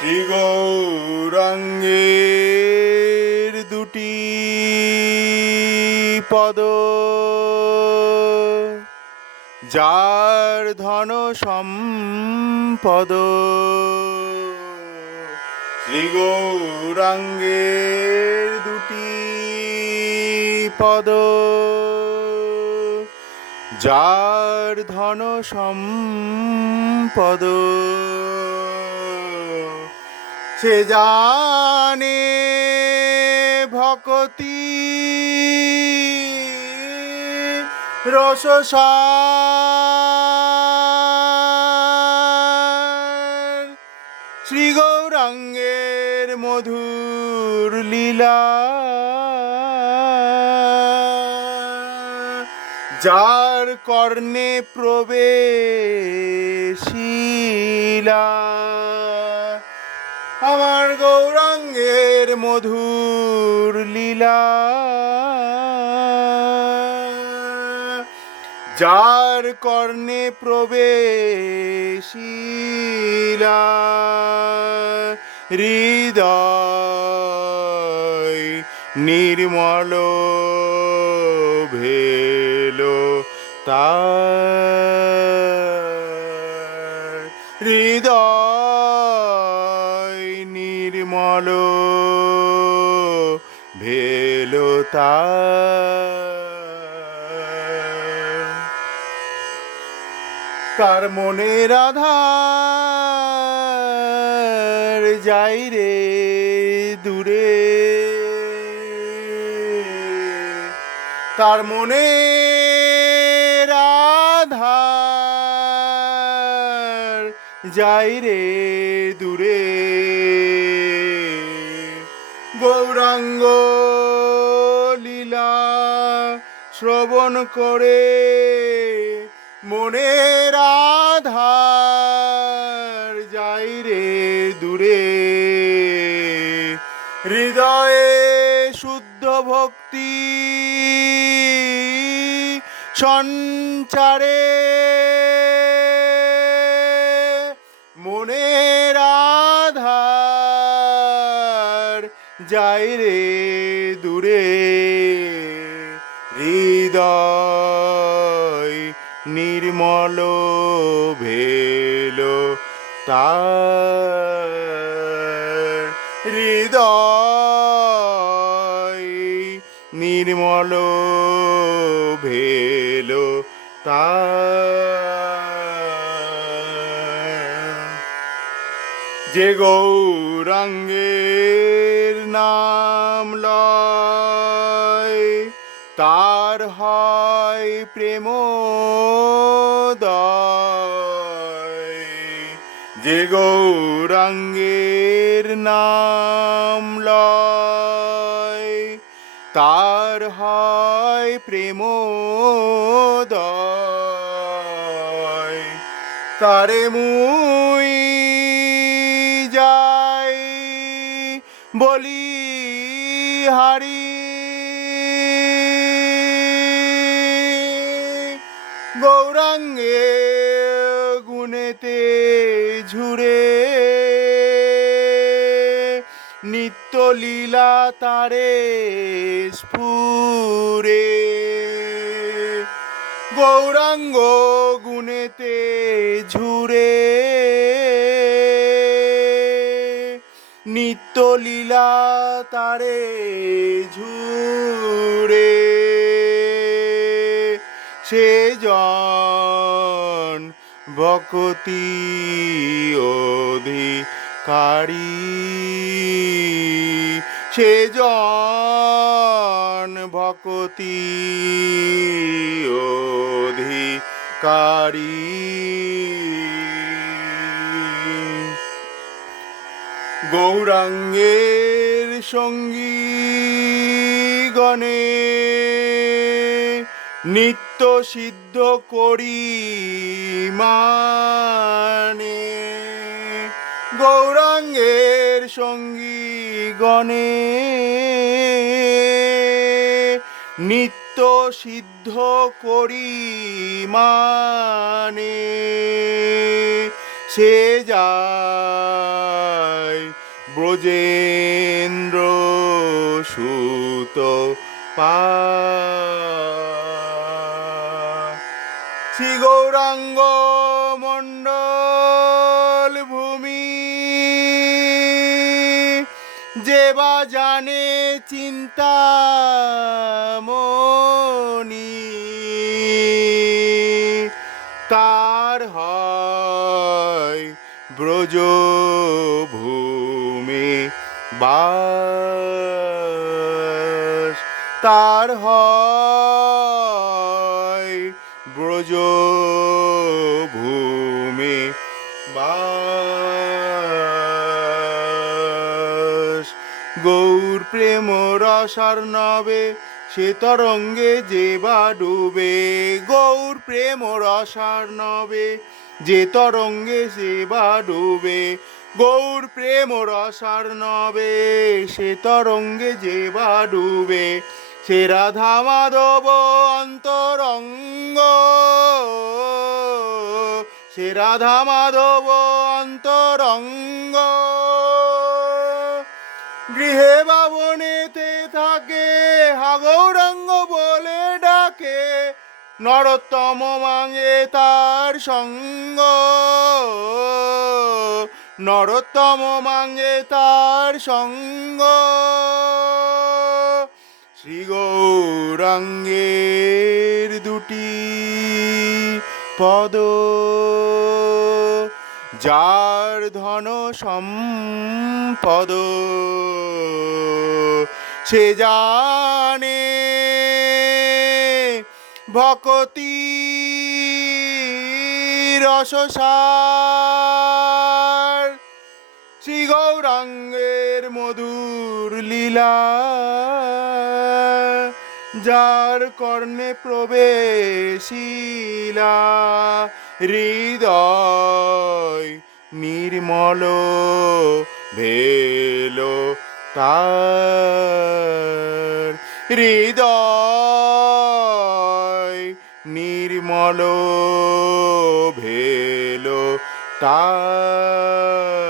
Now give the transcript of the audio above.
শ্রী গৌরাঙ্গের দুটি পদ। যার ধন সম্পদ। শ্রী গৌরাঙ্গের দুটি পদ। যার ধন সম্পদ। সে জানে ভকতি। রসসার শ্রী গৌরাঙ্গের মধুর লীলা। যার কর্ণে প্রবেশিলা। মধুর লীলা। যার কর্ণে প্রবেশিলা হৃদয় নির্মল ভেলো তার। হৃদয় নির্মল ভেলো তার তার মনের যাই রে দূরে। তার মনে আধার যাই রে দূরে। গৌরাঙ্গ শ্রবণ করে মনের আধার যাই রে দূরে। হৃদয়ে শুদ্ধ ভক্তি সঞ্চারে মনের আধার যাই রে দূরে। হৃদয় নির্মল ভেলো তার হৃদয় নির্মল ভেলো তার। যে গৌরাঙ্গের নাম লয় তার হয় প্রেম যে গৌরাঙ্গের নাম লয়, তার হয় প্রেম তারে মুই যাই বলি হারি গৌরাঙ্গে গুণেতে ঝুরে নিত্য লীলা তারে স্ফুরে। গৌরাঙ্গ গুণেতে ঝুরে নিত্য লীলা তারে ঝুরে সে জন ভকতি সে জন ভকতি অধিকারী। গৌরাঙ্গের সঙ্গী গণে নিত্য সিদ্ধ করি মানে। গৌরাঙ্গের সঙ্গী গণে। নিত্য সিদ্ধ করি মানে। সে যায় ব্রজেন্দ্র সুত পা গৌরাঙ্গ মণ্ডল ভূমি। যে বা জানে চিন্তা মনি। তার হয় ব্রজ ভূমি বাস? তার হয় ব্রজ প্রেম রসার নবে, সে তরঙ্গে যে বা ডুবে। গৌর প্রেম রসার নবে, যে তরঙ্গে সে বা ডুবে। গৌর প্রেম রসার নবে, সে তরঙ্গে যে বা ডুবে। সে রাধা মাধব অন্তরঙ্গ, সে রাধা মাধব অন্তরঙ্গ। গৃহে বাবনেতে থাকে, হাগৌরাঙ্গ বলে ডাকে, নরোত্তম মাঙে তার সঙ্গ। নরোত্তম মাঙে তার সঙ্গ। শ্রী গৌরাঙ্গের দুটি পদ। যার ধন সম্পদ সে জানে ভকতি রসসার শ্রী গৌরাঙ্গের মধুর লীলা। যার কর্ণে প্রবেশিলা হৃদয় নির্মল ভেল তার। হৃদয় নির্মল ভেল তার।